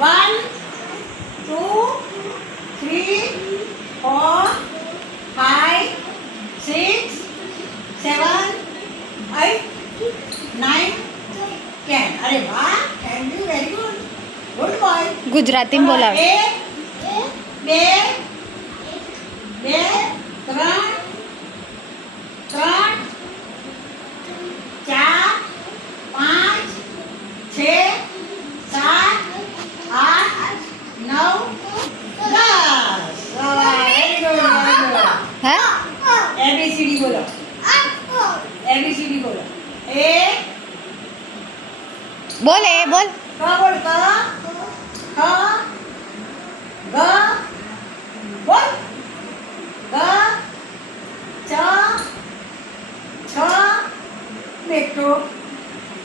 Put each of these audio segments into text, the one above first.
1 2 3 4 5 6 7 8 9 10. અરે વાહ, thank you, very good, good boy. ગુજરાતીમાં બોલાવે. 1 2 3 4 5 6 7 8 9 10. Very good. હે ABCD બોલો. ABCD બોલો. A બોલ એ બોલ. ક બોલ. ક ખ ગ બોલ. ગ ચ છ બેટો.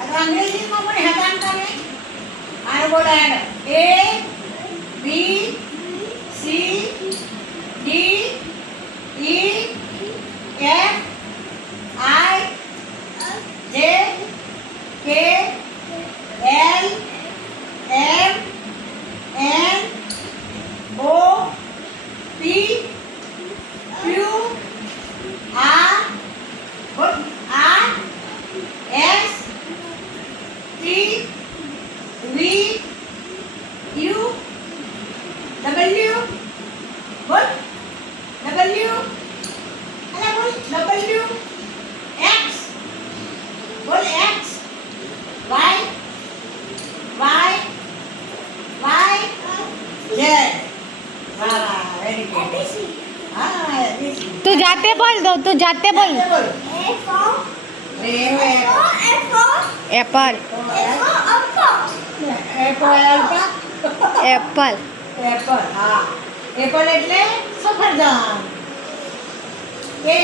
આ અંગ્રેજીમાં પણ હેરાન કરે. આ બોલ. A B C D E F I J K L M N O P Q R S T V U W બોલ. W અલા બોલ. W X બોલ. X Y Z. વાહ, વેરી ગુડ. હા, તું જાતે બોલ દો, તું જાતે બોલ. બોલ. એપલ. એપલ. એપલ. હા, એપલ એટલે સફરજન. એ